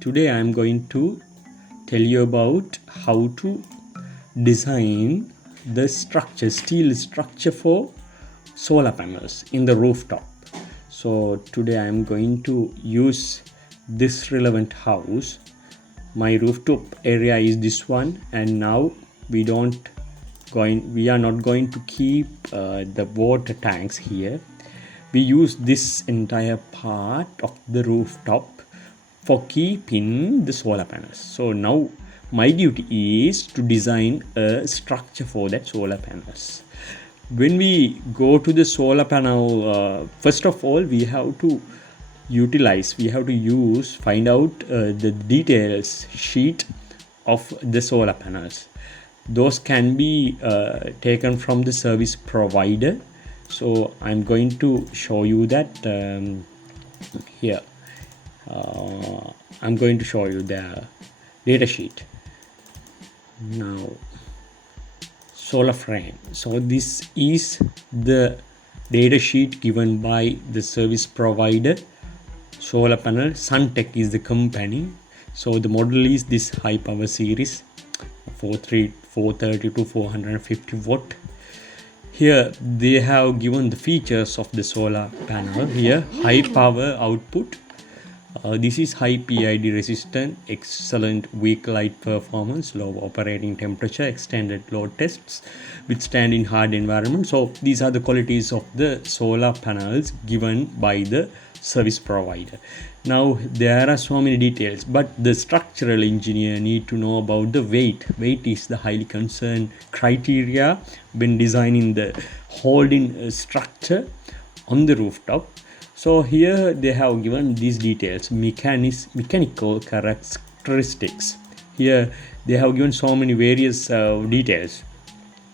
Today I am going to tell you about how to design the steel structure for solar panels in the rooftop. So today I am going to use this relevant house. My rooftop area is this one, and now we are not going to keep the water tanks here. We use this entire part of the rooftop for keeping the solar panels. So now my duty is to design a structure for that solar panels. When we go to the solar panel, first of all we have to find out the details sheet of the solar panels. Those can be taken from the service provider. So I'm going to show you that here. I'm going to show you the data sheet. Now, solar frame. So this is the data sheet given by the service provider. Solar panel, Suntech is the company. So the model is this high power series 430 to 450 watt. Here they have given the features of the solar panel. Here, high power output. This is high PID resistant, excellent weak light performance, low operating temperature, extended load tests, withstand in hard environment. So these are the qualities of the solar panels given by the service provider. Now there are so many details, but the structural engineer need to know about the weight. Weight is the highly concerned criteria when designing the holding structure on the rooftop. So here they have given these details, mechanical characteristics. Here they have given so many various details.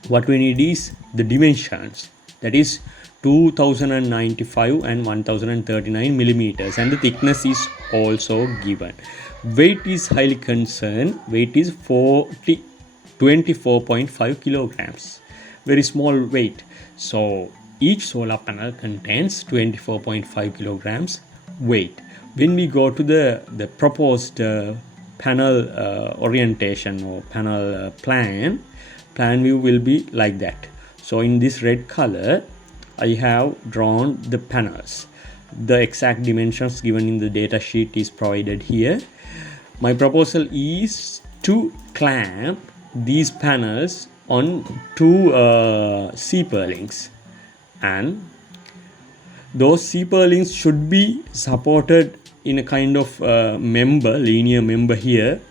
What we need is the dimensions, that is 2095 and 1039 millimeters, and the thickness is also given. Weight is highly concerned. Weight is 24.5 kilograms, very small weight. So each solar panel contains 24.5 kilograms weight. When we go to the proposed panel orientation or panel plan view will be like that. So in this red color I have drawn the panels. The exact dimensions given in the data sheet is provided here. My proposal is to clamp these panels on two C-purlins, and those C-purlins should be supported in a kind of linear member here.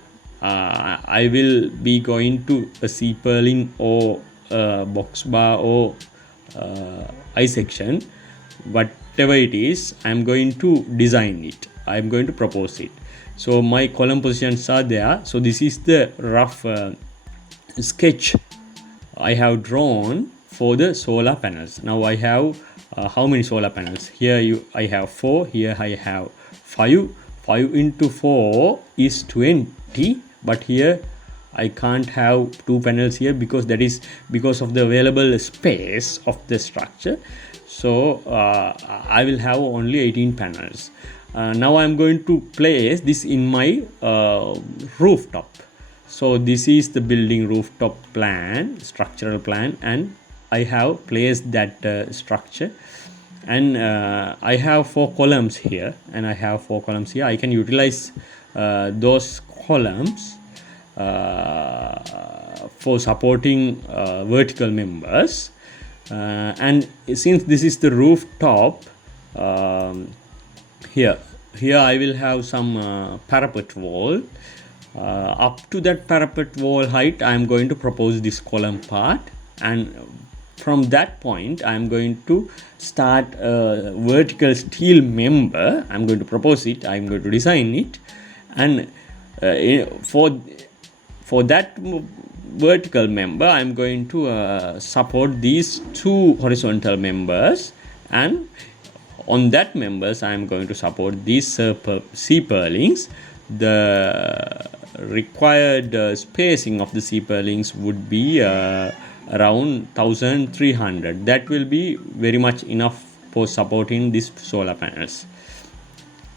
I will be going to a C-purlin or box bar or I section. Whatever it is, I am going to design it. I am going to propose it. So my column positions are there. So this is the rough sketch I have drawn for the solar panels. Now I have how many solar panels? Here I have 4. Here I have 5. 5 into 4 is 20. But here I can't have 2 panels here because that is because of the available space of the structure. So I will have only 18 panels. Now I am going to place this in my rooftop. So this is the building rooftop plan, structural plan, and I have placed that structure. And I have 4 columns here, and I have 4 columns here. I can utilize those columns for supporting vertical members. And since this is the rooftop, here I will have some parapet wall. Up to that parapet wall height I am going to propose this column part, and from that point I am going to start a vertical steel member. I am going to propose it, I am going to design it, and for that vertical member I am going to support these 2 horizontal members, and on that members I am going to support these C-purlins. The required spacing of the C-purlins would be around 1300. That will be very much enough for supporting these solar panels.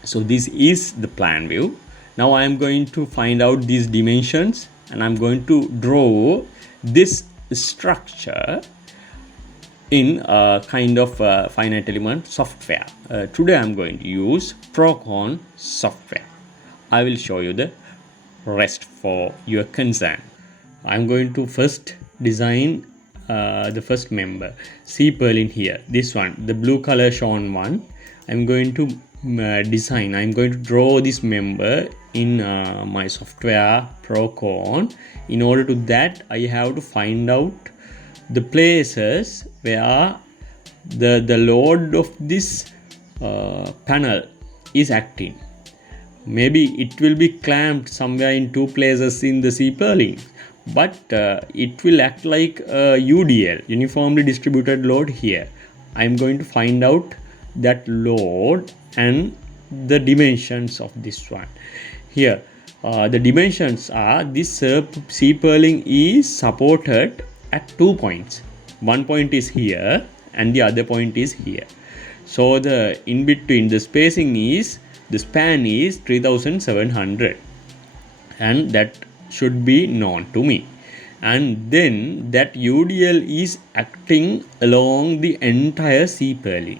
So this is the plan view. Now I am going to find out these dimensions and I'm going to draw this structure in a kind of finite element software. Today I'm going to use prokon software. I will show you the rest for your concern. I'm going to first design the first member, C purlin here, this one, the blue color shown one. I'm going to I'm going to draw this member in my software prokon. In order to that, I have to find out the places where the load of this panel is acting. Maybe it will be clamped somewhere in two places in the C purlin, but it will act like a UDL, uniformly distributed load here. I'm going to find out that load and the dimensions of this one. Here the dimensions are this C purlin is supported at 2 points. One point is here and the other point is here. So the in between the spacing is, the span is 3700, and that should be known to me. And then that UDL is acting along the entire C purlin.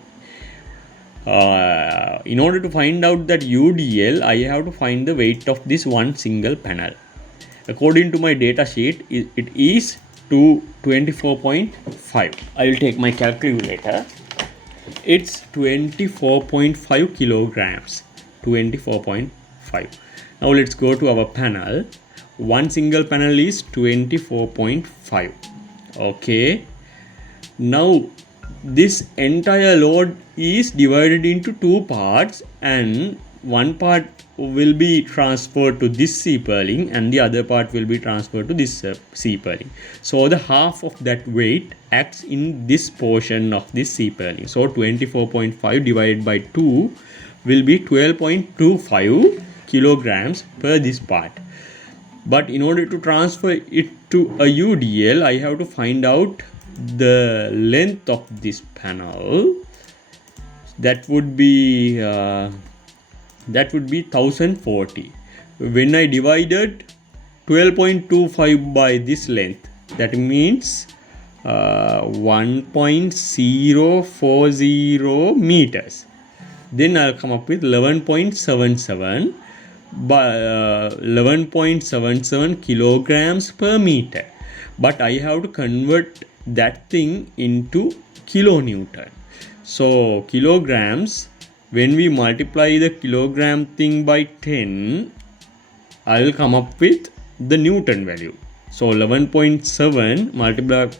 In order to find out that UDL, I have to find the weight of this one single panel. According to my data sheet, it is to 24.5. I will take my calculator. It's 24.5 kilograms. 24.5. Now let's go to our panel. One single panel is 24.5. Okay. Now this entire load is divided into two parts, and one part will be transferred to this C purlin and the other part will be transferred to this C purlin. So the half of that weight acts in this portion of this C purlin. So 24.5 divided by 2 will be 12.25 kilograms per this part. But in order to transfer it to a UDL, I have to find out the length of this panel. That would be 1040. When I divided 12.25 by this length, that means 1.040 meters. Then I'll come up with 11.77 by 11.77 kilograms per meter. But I have to convert that thing into kilonewton. So kilograms, when we multiply the kilogram thing by 10, I will come up with the Newton value. So 11.7 multiplied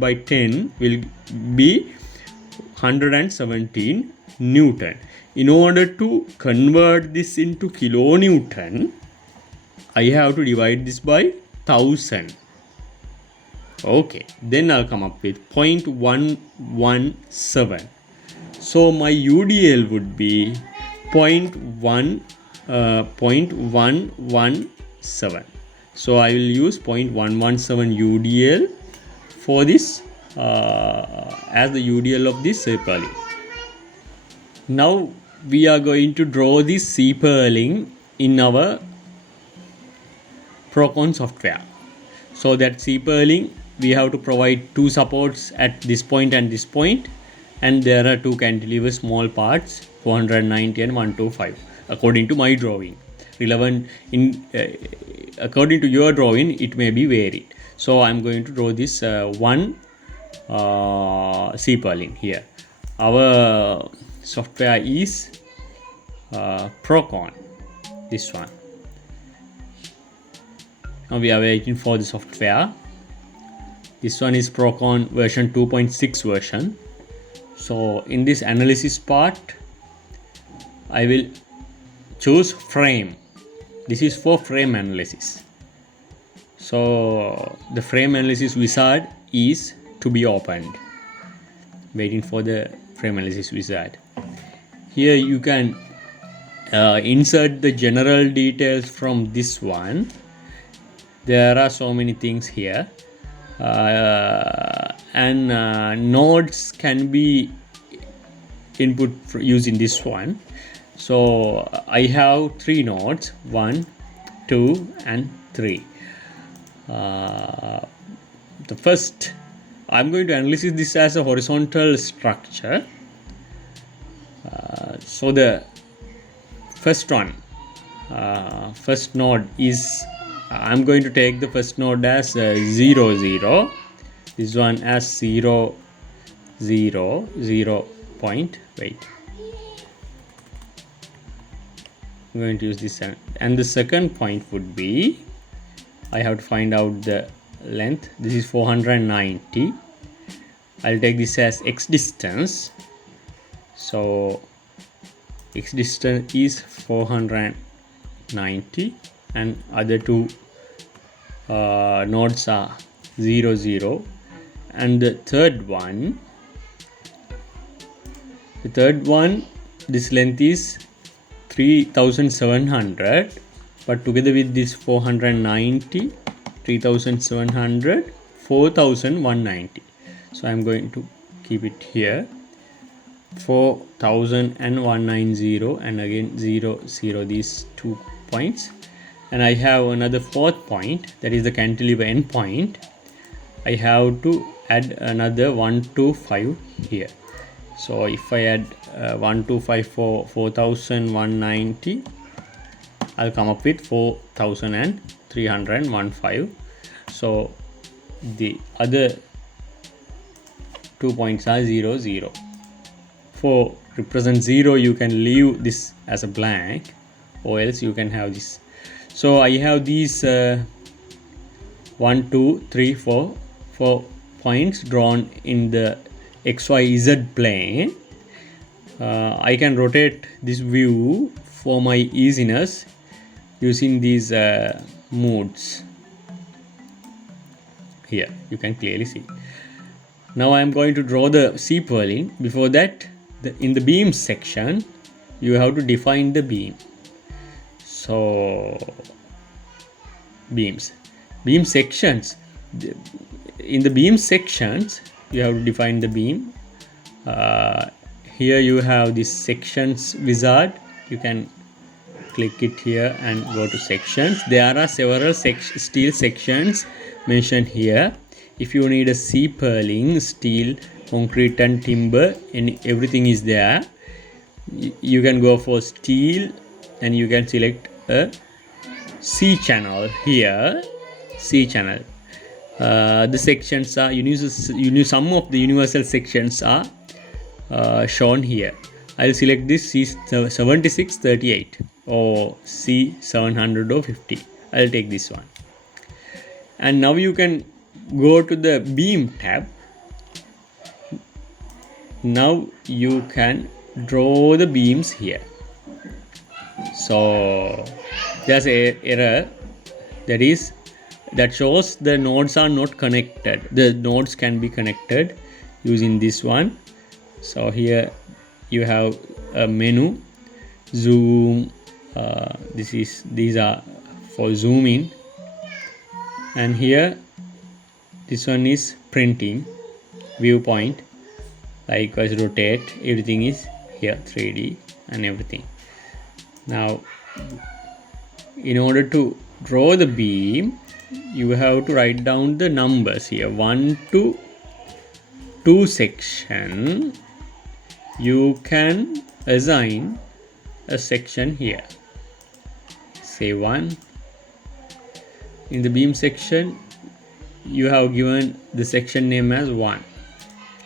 by 10 will be 117 Newton. In order to convert this into kilonewton, I have to divide this by 1000. Okay, then I'll come up with 0.117. So my UDL would be 0.117. So I will use 0.117 UDL for this as the UDL of this C purlin. Now we are going to draw this C purlin in our prokon software. So that C purlin, we have to provide two supports at this point and this point, and there are two cantilever small parts, 490 and 125, according to my drawing. Relevant in according to your drawing, it may be varied. So I'm going to draw this one C purlin here. Our software is prokon, this one. Now we are waiting for the software. This one is prokon version 2.6 version. So in this analysis part, I will choose frame. This is for frame analysis. So the frame analysis wizard is to be opened. Waiting for the frame analysis wizard. Here you can insert the general details from this one. There are so many things here, and nodes can be input using this one. So I have 3 nodes, 1, 2 and 3. The first, I'm going to analyze this as a horizontal structure. So the first one, first node is, I'm going to take the first node as 0 0, this one as 0 0 0 point. Wait, I'm going to use this, and the second point would be, I have to find out the length. This is 490. I'll take this as x distance. So x distance is 490 and other two nodes are 0 0, and the third one, this length is 3700, but together with this 490, 3700, 4190. So I'm going to keep it here, 4190, and again 0 0, these 2 points. And I have another fourth point, that is the cantilever end point. I have to add another 125 here. So if I add 125 for 4190, I'll come up with 4315. So the other 2 points are 0 0. For represent 0, you can leave this as a blank, or else you can have this. So I have these 1 2 3 4 points drawn in the XYZ plane. I can rotate this view for my easiness using these modes. Here you can clearly see. Now I am going to draw the C purlin. Before that, in the beam section, you have to define the beam. So beam sections. In the beam sections, you have to define the beam. Here you have this sections wizard. You can click it here and go to sections. There are several steel sections mentioned here. If you need a C purlin, steel, concrete and timber, and everything is there. You can go for steel and you can select a C channel here. C channel. The sections are some of the universal sections are shown here. I'll select this C7638 or C750. I'll take this one. And now you can go to the beam tab. Now you can draw the beams here. So there's an error, that shows the nodes are not connected. The nodes can be connected using this one. So here you have a menu, zoom, these are for zooming, and here this one is printing, viewpoint, likewise rotate, everything is here, 3D and everything. Now in order to draw the beam, you have to write down the numbers here. 1 to 2 section, you can assign a section here. Say 1. In the beam section, you have given the section name as 1.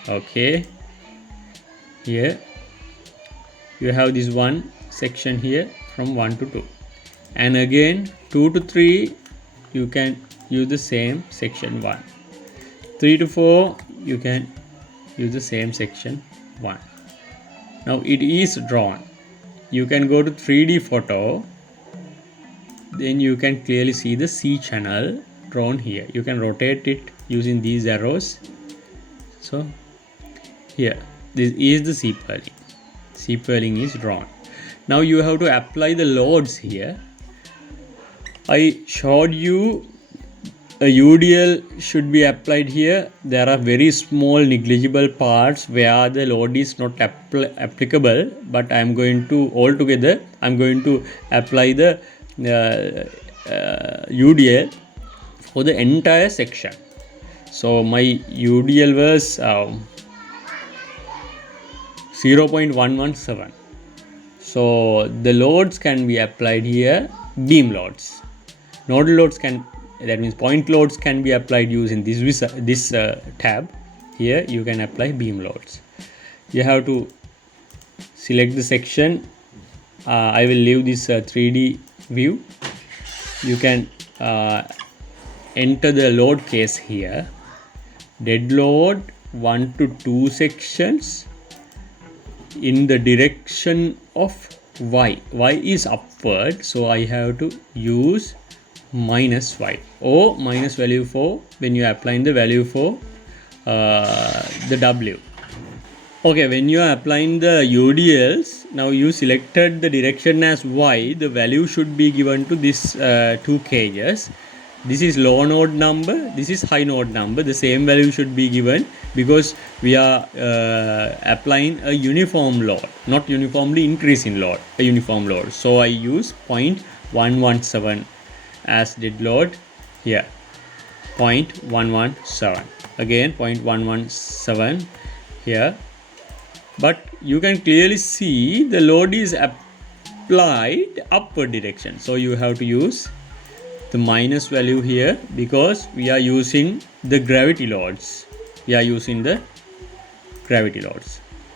Okay. Here you have this one section here from 1 to 2. And again 2 to 3, you can use the same section 1. 3 to 4, you can use the same section 1. Now it is drawn. You can go to 3D photo. Then you can clearly see the C channel drawn here. You can rotate it using these arrows. So here, this is the C purlin. C purlin is drawn. Now you have to apply the loads here. I showed you a UDL should be applied here. There are very small negligible parts where the load is not applicable, but I am going to altogether I am going to apply the UDL for the entire section. So my UDL was 0.117. So the loads can be applied here, beam loads. Nodal loads can, that means point loads can be applied using this tab. Here you can apply beam loads. You have to select the section. I will leave this 3D view. You can enter the load case here. Dead load 1 to 2 sections in the direction of y. Y is upward, so I have to use minus y or minus value for when you are applying the value for the w. Okay, when you are applying the UDLs, now you selected the direction as y, the value should be given to this 2 cages. This is low node number, this is high node number. The same value should be given because we are applying a uniform load, not uniformly increasing load, a uniform load. So I use 0.117 as dead load here, 0.117, again 0.117 here. But you can clearly see the load is applied upward direction. So you have to use the minus value here because we are using the gravity loads.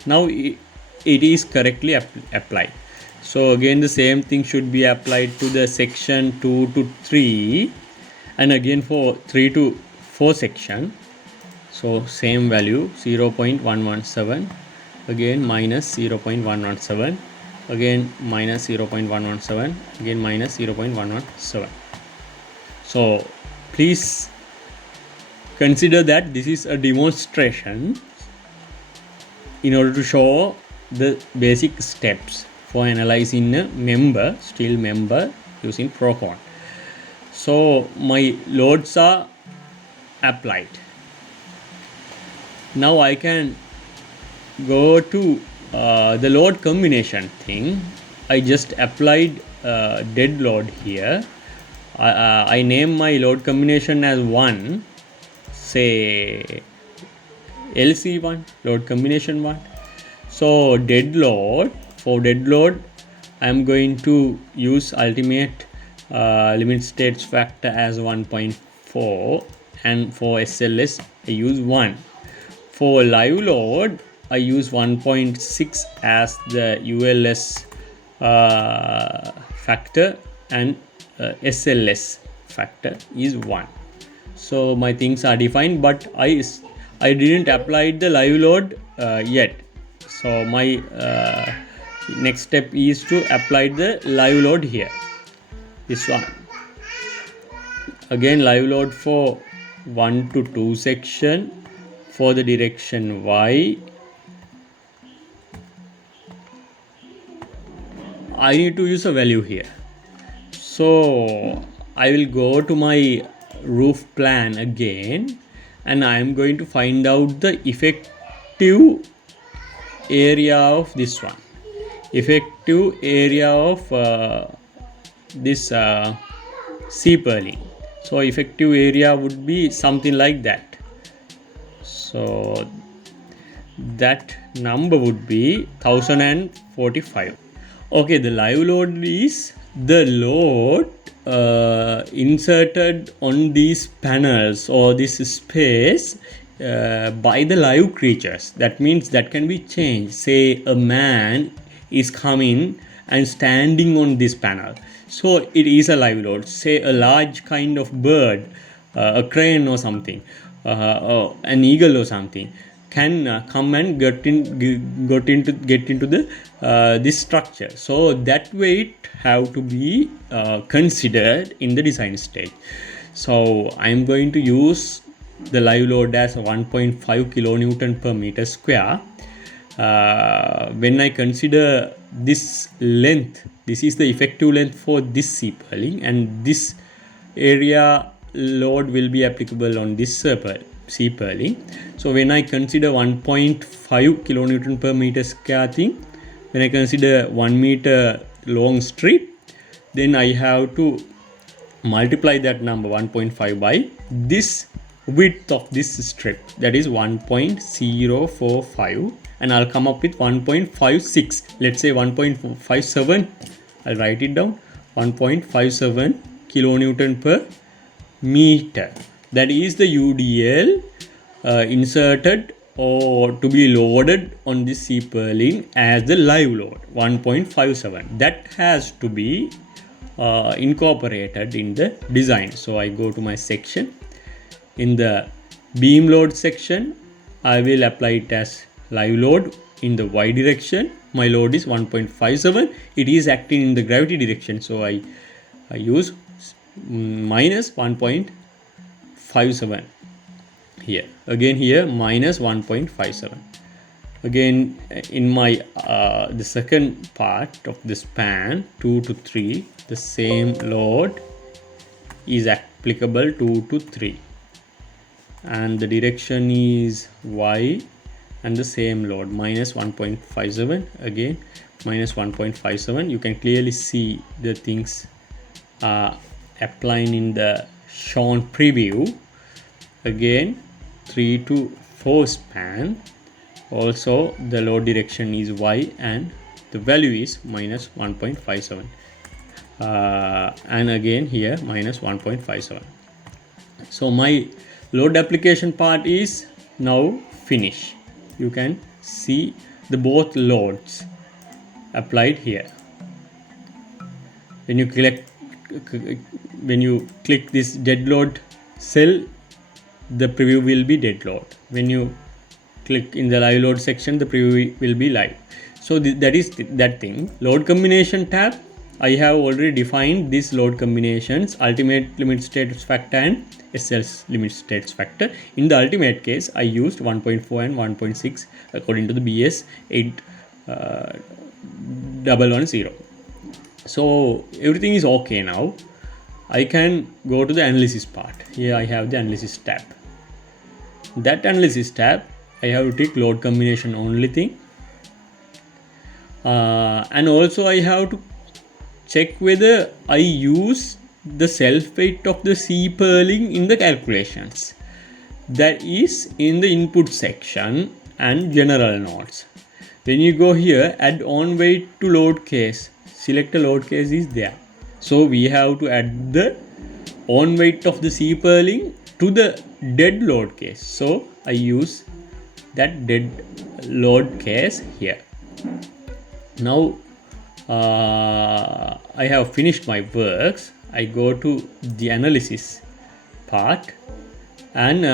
Now it is correctly applied. So again the same thing should be applied to the section 2 to 3 and again for 3 to 4 section. So same value 0.117, again minus 0.117, again minus 0.117, again minus 0.117. So please consider that this is a demonstration in order to show the basic steps for analyzing a steel member using prokon. So my loads are applied. Now I can go to the load combination thing. I just applied dead load here. I name my load combination as 1, say LC1, load combination 1. So for dead load I am going to use ultimate limit states factor as 1.4 and for SLS I use 1. For live load I use 1.6 as the ULS factor and SLS factor is 1. So my things are defined, but I didn't apply the live load yet. So my next step is to apply the live load here, this one. Again live load for 1 to 2 section for the direction y. I need to use a value here. So I will go to my roof plan again and I am going to find out the effective area of this one, effective area of this C purlin. So effective area would be something like that. So that number would be 1045. Okay, the live load is the load inserted on these panels or this space by the live creatures. That means that can be changed. Say a man is coming and standing on this panel, so it is a live load. Say a large kind of bird, a crane or something, an eagle or something can come and get into the this structure. So that weight have to be considered in the design stage. So I am going to use the live load as 1.5 kilonewton per meter square. When I consider this length, this is the effective length for this C purlin, and this area load will be applicable on this sea purlin. So when I consider 1.5 kilonewton per meter square thing, when I consider 1 meter long strip, then I have to multiply that number 1.5 by this width of this strip, that is 1.045, and I'll come up with 1.56. Let's say 1.57. I'll write it down. 1.57 kilonewton per meter. That is the UDL inserted or to be loaded on this sea purlin as the live load, 1.57. That has to be incorporated in the design. So I go to my section. In the beam load section, I will apply it as live load in the y direction. My load is 1.57. It is acting in the gravity direction, so I use minus 1.57 here. Again here minus 1.57. Again in my the second part of the span 2 to 3, the same load is applicable 2 to 3, and the direction is y, and the same load minus 1.57. Again minus 1.57. You can clearly see the things applying in the shown preview. Again 3 to 4 span, also the load direction is y and the value is minus 1.57, and again here minus 1.57. So my load application part is now finished. You can see the both loads applied here. When you click this dead load cell, the preview will be dead load. When you click in the live load section, the preview will be live. So that is that thing. Load combination tab, I have already defined these load combinations: ultimate limit status factor and SL's limit status factor. In the ultimate case, I used 1.4 and 1.6 according to the BS 8110. So everything is okay now. I can go to the analysis part. Here I have the analysis tab. That analysis tab, I have to take load combination only thing, and also I have to check whether I use the self weight of the sea purlin in the calculations. That is in the input section and general notes. When you go here, add on weight to load case, select a load case is there. So we have to add the on weight of the sea purlin to the dead load case. So I use that dead load case here. Now I have finished my works. I go to the analysis part, and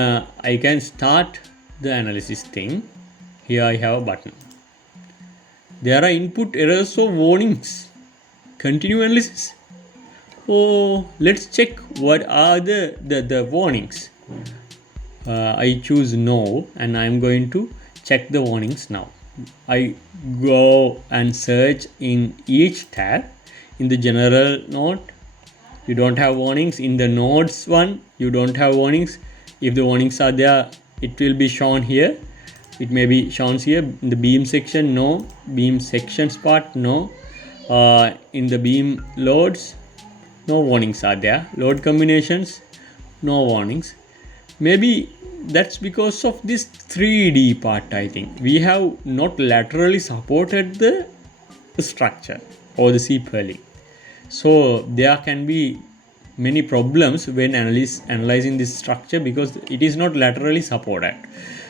I can start the analysis thing. Here I have a button. There are input errors or warnings. Continue analysis. Oh, let's check what are the warnings. I choose no, and I'm going to check the warnings now. I go and search in each tab. In the general note, you don't have warnings. In the nodes one, you don't have warnings. If the warnings are there, it will be shown here. It may be shown here. In the beam section, no. Beam sections part, no. In the beam loads, no warnings are there. Load combinations, no warnings. Maybe that's because of this 3D part. I think we have not laterally supported the structure or the sea purlin. So there can be many problems when analyzing this structure because it is not laterally supported.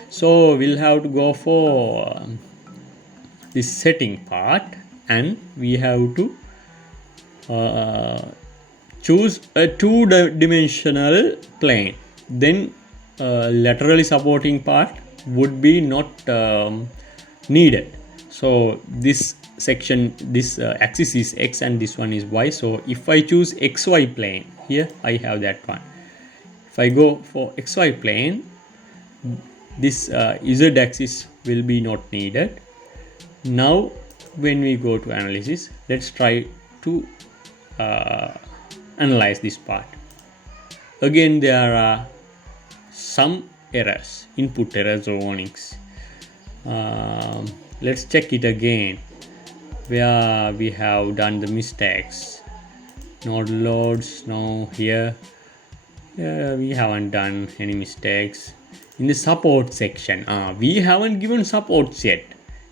So we'll have to go for this setting part, and we have to choose a two-dimensional plane. Then laterally supporting part would be not needed. So this section, this axis is x and this one is y. So if I choose xy plane, here I have that one. If I go for xy plane, this z axis will be not needed. Now when we go to analysis, let's try to analyze this part. Again, there are some errors, input errors or warnings. Let's check it again where we have done the mistakes. Node loads. Now here we haven't done any mistakes. In the support section, we haven't given supports yet.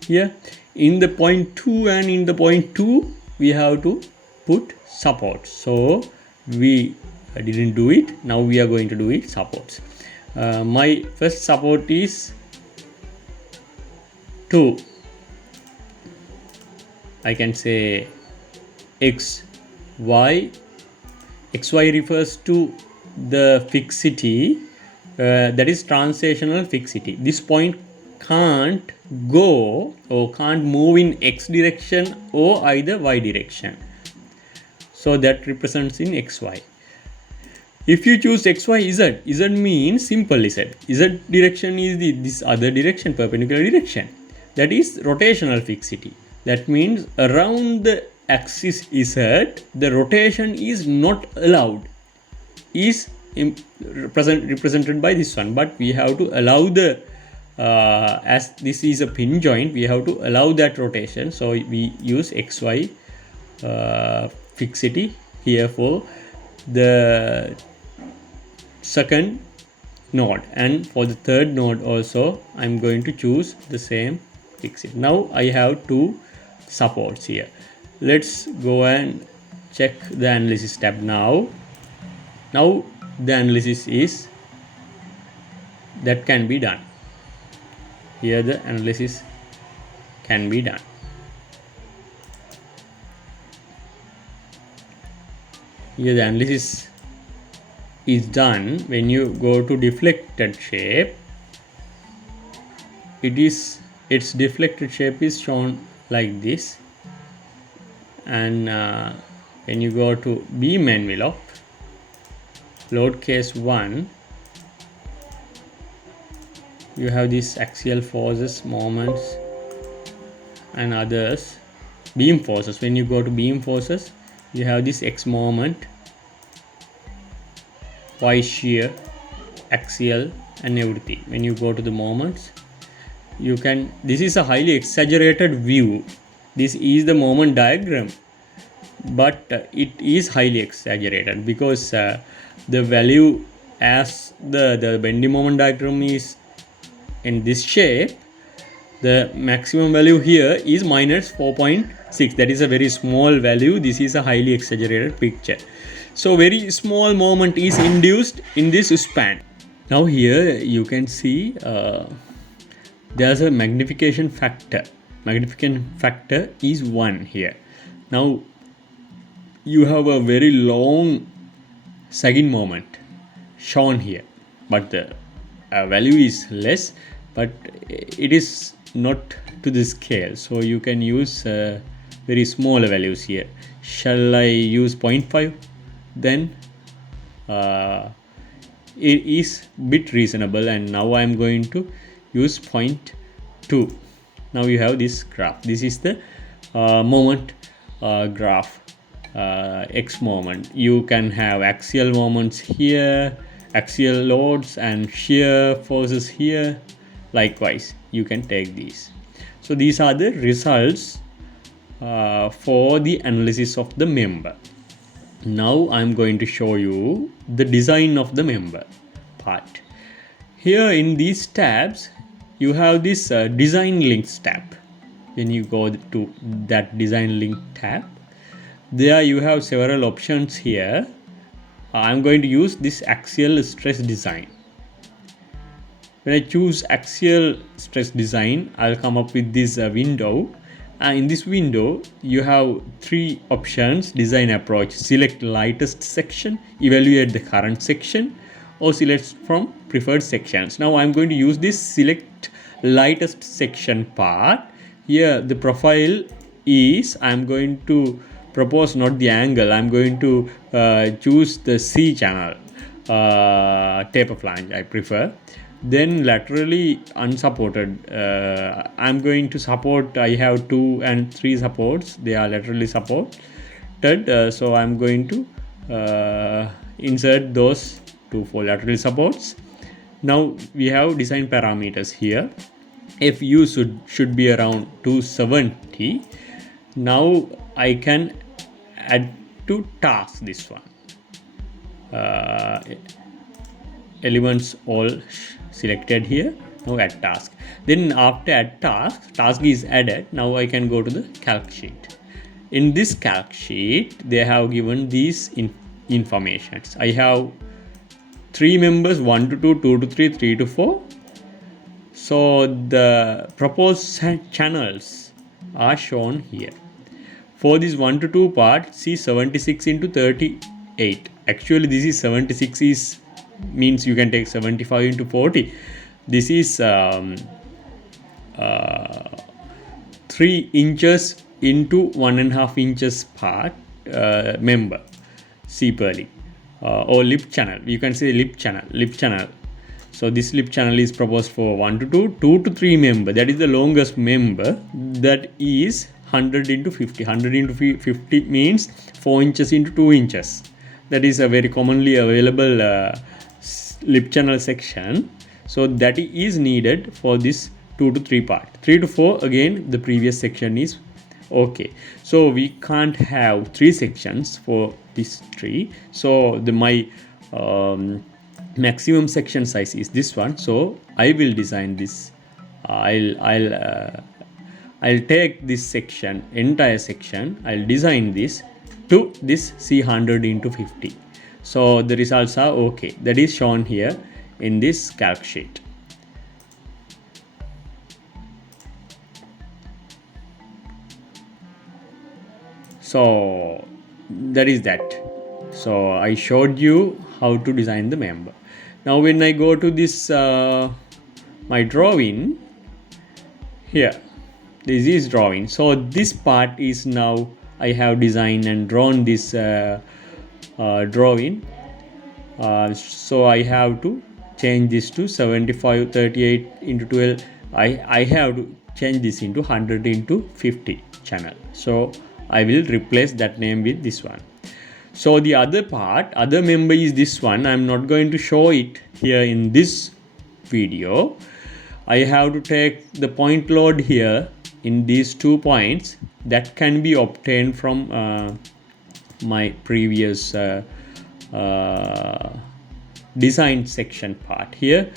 Here in the point 2 and in the point 2 we have to put support, so we didn't do it. Now we are going to do it. Supports. My first support is 2. I can say x, y. xy refers to the fixity, that is translational fixity. This point can't go or can't move in x direction or either y direction, so that represents in xy. If you choose xy z, z means simple z. Z direction is this other direction, perpendicular direction. That is rotational fixity. That means around the axis z, the rotation is not allowed, is represented by this one. But we have to allow the, as this is a pin joint, we have to allow that rotation. So we use xy fixity here for the second node, and for the third node also I'm going to choose the same fixity. Now I have 2 supports here. Let's go and check the analysis tab now. Now the analysis is that can be done. Here the analysis can be done. Here the analysis is done. When you go to deflected shape, its deflected shape is shown like this. And when you go to beam envelope, load case 1, you have these axial forces, moments and others. Beam forces, when you go to beam forces, you have this x moment, y shear, axial and everything. When you go to the moments, you can, this is a highly exaggerated view. This is the moment diagram, but it is highly exaggerated because the value, as the bending moment diagram is in this shape, the maximum value here is minus 4.6. that is a very small value. This is a highly exaggerated picture. So very small moment is induced in this span. Now here you can see there's a magnification factor. Magnification factor is 1 here. Now you have a very long sagging moment shown here, but the value is less, but it is not to the scale, so you can use very small values here. Shall I use 0.5? Then it is bit reasonable, and now I am going to use 0.2. Now you have this graph. This is the moment graph, x moment. You can have axial moments here, axial loads and shear forces here. Likewise, you can take these. So these are the results for the analysis of the member. Now I'm going to show you the design of the member part. Here in these tabs, you have this design links tab. When you go to that design link tab, there you have several options here. I'm going to use this axial stress design. When I choose axial stress design, I'll come up with this window. In this window, you have 3 options: design approach, select lightest section, evaluate the current section, or select from preferred sections. Now I'm going to use this select lightest section part. Here the profile is, I'm going to propose not the angle, I'm going to choose the C channel, taper flange I prefer. Then laterally unsupported, I'm going to support, I have 2 and 3 supports, they are laterally supported, so I'm going to insert those for lateral supports. Now we have design parameters here. Fu should be around 270. Now I can add to task this one. Elements all selected here. Now add task. Then after add task is added. Now I can go to the calc sheet. In this calc sheet, they have given these informations. I have 3 members, 1 to 2, 2 to 3, 3 to 4. So the proposed channels are shown here. For this 1 to 2 part, see 76 into 38. Actually, this is 76 means you can take 75 into 40. This is 3 inches into 1.5 inches part member, C purlin or lip channel. You can say lip channel. So this lip channel is proposed for 1 to 2, 2 to 3 member. That is the longest member. That is 100 into 50. 100 into 50 means 4 inches into 2 inches. That is a very commonly available lip channel section. So that is needed for this 2 to 3 part. 3 to 4, again the previous section is okay. So we can't have 3 sections for this tree. So my maximum section size is this one. So I will design this. I'll take this section, entire section. I'll design this to this C100 into 50. So the results are okay. That is shown here in this calc sheet. So that is that. So I showed you how to design the member. Now when I go to this my drawing here, this is drawing. So this part is now I have designed and drawn this drawing. So I have to change this to 75 38 into 12. I have to change this into 100 into 50 channel. So I will replace that name with this one. So the other member is this one. I'm not going to show it here in this video. I have to take the point load here in these 2 points that can be obtained from my previous design section part. Here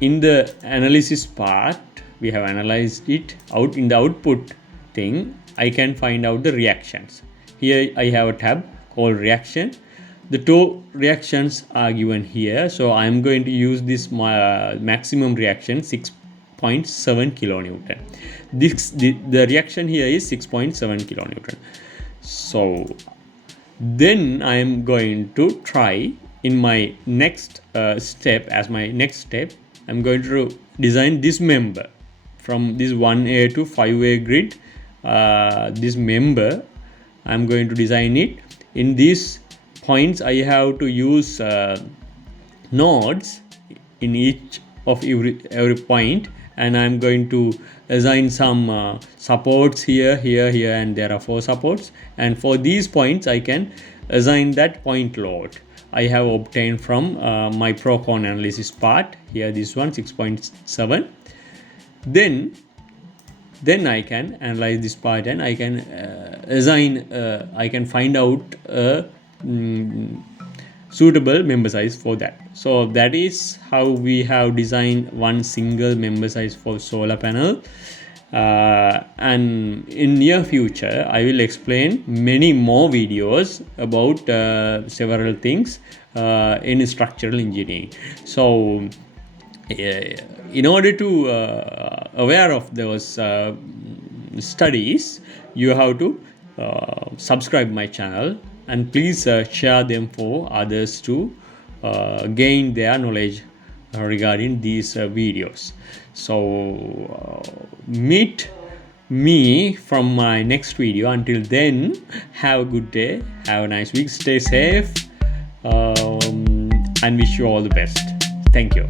in the analysis part, we have analyzed it out. In the output thing, I can find out the reactions. Here I have a tab called reaction. The 2 reactions are given here. So I am going to use this maximum reaction 6.7 kilonewton. The reaction here is 6.7 kilonewton. So then I am going to try in my next step. I'm going to design this member from this 1A to 5A grid. This member I'm going to design it. In these points I have to use nodes in each of every point, and I'm going to assign some supports here, and there are 4 supports, and for these points I can assign that point load I have obtained from my prokon analysis part. Here this one 6.7. Then I can analyze this part, and I can assign I can find out a suitable member size for that. So that is how we have designed one single member size for solar panel. And in near future I will explain many more videos about several things in structural engineering. So in order to aware of those studies, you have to subscribe my channel, and please share them for others to gain their knowledge regarding these videos. So meet me from my next video. Until then, have a good day, have a nice week, stay safe, and wish you all the best. Thank you.